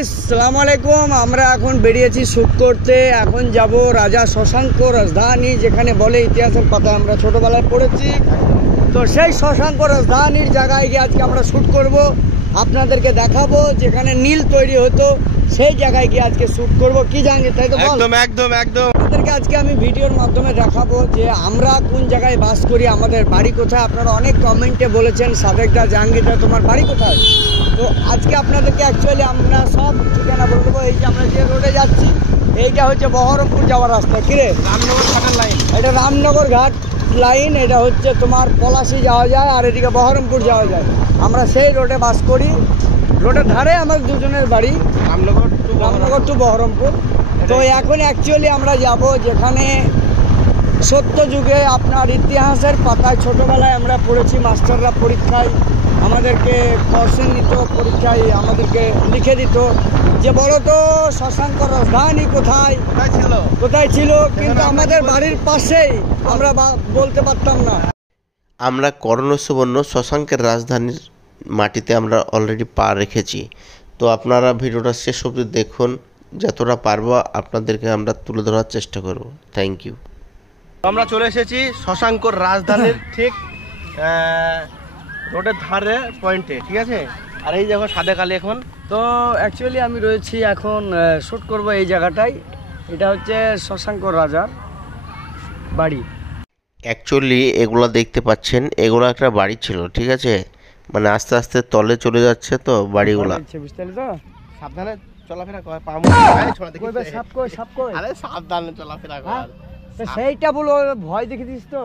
Guys, আসসালামু আলাইকুম। আমরা এখন বেরিয়েছি শ্যুট করতে। এখন যাব রাজা শশাঙ্ক রাজধানী, যেখানে বলে ইতিহাসের পাতা আমরা ছোটবেলায় পড়েছি। তো সেই শশাঙ্ক রাজধানীর জায়গায় গিয়ে আজকে আমরা শ্যুট করব, আপনাদেরকে দেখাবো যেখানে নীল তৈরি হতো, সেই জায়গায় গিয়ে আজকে শ্যুট করব। কি জানেন তাই তো? একদম একদম একদম আপনাদেরকে আজকে আমি ভিডিওর মাধ্যমে দেখাবো যে আমরা কোন জায়গায় বাস করি, আমাদের বাড়ি কোথায়। আপনারা অনেক কমেন্টে বলেছেন সাদেকদা, জাহাঙ্গীরদা তোমার বাড়ি কোথায়। তো আজকে আপনাদেরকে অ্যাকচুয়ালি আমরা সব ঠিকানা বলে দেবো। এই যে আমরা যে রোডে যাচ্ছি, এইটা হচ্ছে বহরমপুর যাওয়ার রাস্তা। কিরে, রামনগর ঘাটের লাইন। এটা রামনগর ঘাট লাইন, এটা হচ্ছে তোমার পলাশি যাওয়া যায় আর এদিকে বহরমপুর যাওয়া যায়। আমরা সেই রোডে বাস করি, রোডের ধারে আমাদের দুজনের বাড়ি, রামনগর টু বহরমপুর। তো এখন অ্যাকচুয়ালি আমরা যাব যেখানে সত্য যুগে আপনার ইতিহাসের পাতায় ছোটোবেলায় আমরা পড়েছি, মাস্টাররা পরীক্ষায় আমাদেরকে কোশ্চেন দিত, পরীক্ষায় আমাদেরকে লিখে দিত যে বলো তো শশাঙ্ক রাজধানী কোথায় ছিল, কিন্তু আমাদের বাড়ির পাশেই, আমরা বলতে পারতাম না। আমরা কর্ণ সুবর্ণ শশাঙ্কের রাজধানীর মাটিতে আমরা অলরেডি পা রেখেছি। তো আপনারা ভিডিওটা শেষ অবধি দেখুন, যতটা পারবো আপনাদেরকে আমরা তুলে ধরার চেষ্টা করব। Thank you. আমরা চলে এসেছি শশাঙ্কর রাজধানীর ঠিক রোডের ধারে পয়েন্টে, ঠিক আছে। আর এই দেখো সাদেক আলী এখন। তো অ্যাকচুয়ালি আমি রয়েছি এখন, শ্যুট করব এই জায়গাটায়। এটা হচ্ছে শশাঙ্ক রাজার বাড়ি। অ্যাকচুয়ালি এগুলো দেখতে পাচ্ছেন, এগুলো একটা বাড়ি ছিল, ঠিক আছে। মানে আস্তে আস্তে তলে চলে যাচ্ছে তো বাড়িগুলা। বুঝতে পারলি তো? সাবধানে চলাফেরা কর, সাবধানে চলাফেরা কর। সেইটা বলো, ভয় দেখে দিস তো।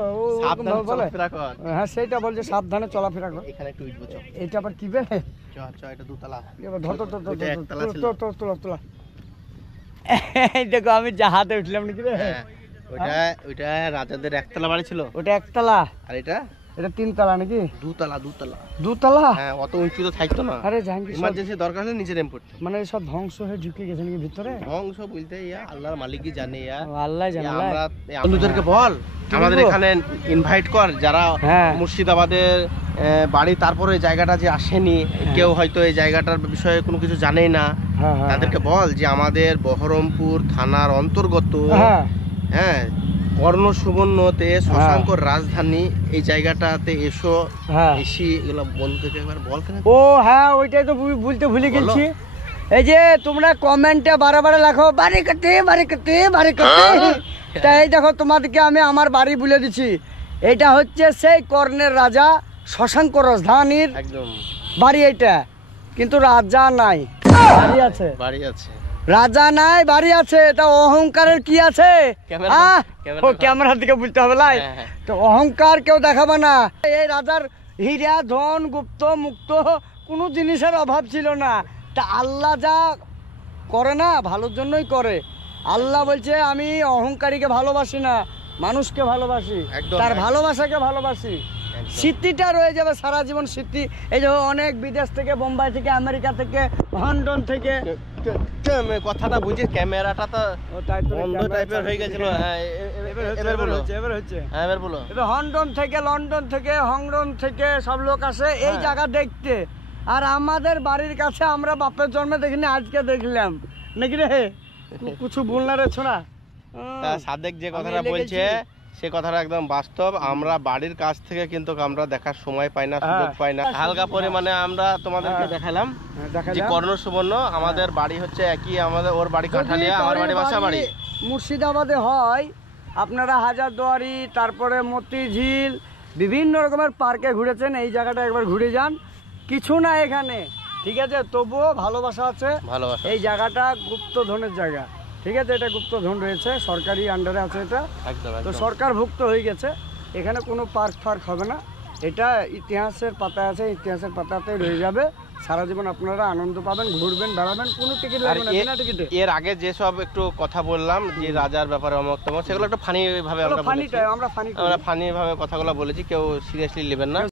হ্যাঁ, সেইটা বলছে সাবধানে চলাফেরা কর। এখানে একটু উঠবো, এটা আবার কি বে? এটা দুতলা। তোলা দেখো, আমি জাহাজে উঠলাম নাকি রে? ওইটা রাজাদের একতলা বাড়ি ছিল। ওটা একতলা, আর এটা তিনতলা নাকি? দুতলা। হ্যাঁ, অত উঁচু তো থাকতো না। আরে জাহাঙ্গীর, ইমার্জেন্সি দরকার হলে নিচে নেমে পড়তে। মানে সব ধ্বংস হয়ে ঢুকে গেছে নাকি ভিতরে? ধ্বংস বলতে আল্লাহর মালিকই জানে। আল্লাহ জানে। আমরা বন্ধুদেরকে বল আমাদের এখানে ইনভাইট কর, যারা মুর্শিদাবাদের বাড়ি, তারপরে এই জায়গাটা যে আসেনি, কেউ হয়তো এই জায়গাটার বিষয়ে কোনো কিছু জানেই না, তাদেরকে বল যে আমাদের বহরমপুর থানার অন্তর্গত, হ্যাঁ, কর্ণ সুবর্ণতে শশাঙ্কর রাজধানী, এই জায়গাটাতে এসো। এসি এগুলো বন্ধুদেরকে একবার বল। ও হ্যাঁ, ওইটাই তো বলতে ভুলে গেছি। এই যে তোমরা কমেন্টে বারে লেখো বাড়ি কাটে। তাই দেখো, তোমাদেরকে আমি আমার বাড়ি বলে দিচ্ছি। এটা হচ্ছে সেই কর্ণের রাজা শশাঙ্ক রাজধানীর একদম বাড়ি। এটা কিন্তু রাজা নাই, বাড়ি আছে। রাজা নাই, বাড়ি আছে। এটা অহংকারের কি আছে? ক্যামেরার দিকে বলতে হবে লাই। তো অহংকার কেউ দেখাবে না। এই রাজার হীরা, ধন, গুপ্ত, মুক্ত কোনো জিনিসের অভাব ছিল না। তা আল্লাহ যা করে না, ভালোর জন্যই করে। আল্লাহ বলছে আমি অহংকারীকে ভালোবাসি না, মানুষকে ভালোবাসি, তার ভালোবাসাকে ভালোবাসি। স্মৃতিটা রয়ে যাবে সারা জীবন স্মৃতি। এই যে অনেক বিদেশ থেকে, বোম্বাই থেকে, আমেরিকা থেকে, লন্ডন থেকে, কথাটা বুঝি, ক্যামেরাটা তো বন্ধ টাইপের হয়ে গেছিল। লন্ডন থেকে, হংকং থেকে সব লোক আসে এই জায়গা দেখতে। আর আমাদের বাড়ির কাছে আমরা বাপের জন্মে দেখিনি, আজকে দেখলাম নাকি রে? কিছু বলনা রে ছোড়া। সাদেক যে কথাটা বলছে সে কথাটা একদম বাস্তব। আমরা বাড়ির কাছ থেকে কিন্তু আমরা দেখার সময় পাই না, সুযোগ পাই না। হালকা পরিমাণে আমরা তোমাদেরকে দেখালাম যে কর্ণ সুবর্ণ আমাদের বাড়ি হচ্ছে একই। আমাদের ওর বাড়ি কাঁঠালিয়া, আমার বাড়ি বাসাবাড়ি। মুর্শিদাবাদে হয় আপনারা হাজারদুয়ারি, তারপরে মতিঝিল, বিভিন্ন রকমের পার্কে ঘুরেছেন। এই জায়গাটা একবার ঘুরে যান, কিছু না এখানে, ঠিক আছে। তবুও ভালোবাসা আছে। এই জায়গাটা গুপ্তধনের জায়গা, ঠিক আছে। এটা গুপ্তধন রয়েছে, সরকারি আন্ডারে আছে এটা। তো সরকার ভুক্ত হয়ে গেছে, এখানে কোনো পার্ক হবে না। এটা ইতিহাসের পাতায় আছে, ইতিহাসের পাতাতে রয়ে যাবে সারা জীবন। আপনারা আনন্দ পাবেন, ঘুরবেন, বেড়াবেন, কোনো টিকিট লাগবে না, বিনা টিকিটে। এর আগে যেসব একটু কথা বললাম যে রাজার ব্যাপারে অমুক তমুক, সেগুলো একটু ফানি ভাবে আমরা ফানি ভাবে কথাগুলো বলেছি, কেউ সিরিয়াসলি নেবেন না।